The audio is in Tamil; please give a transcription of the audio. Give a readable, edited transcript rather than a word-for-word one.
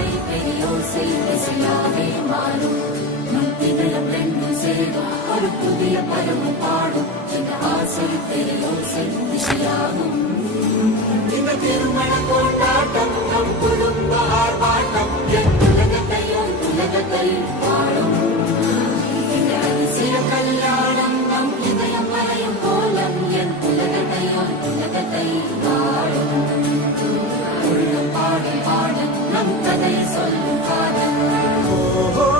ஆசை பெரியோசை இசையாவே மாறும் நம் இதயம் ரெண்டும் சேரும் ஒரு புதிய பருவம் பாடும் இந்த ஆசை பெரியோசை இசையாகும் இந்த திருமண கொண்டாட்டம் நம் குடும்ப ஆர்ப்பாட்டம் என் உலகத்தை பாடும் இந்த அதிசய கல்யாணம் நம் இதயம் வரையும் கோலம் என் உலகத்தை பாடும் உள்ள பாடல் பாடல் நம் கதை சொல்லும் காதல்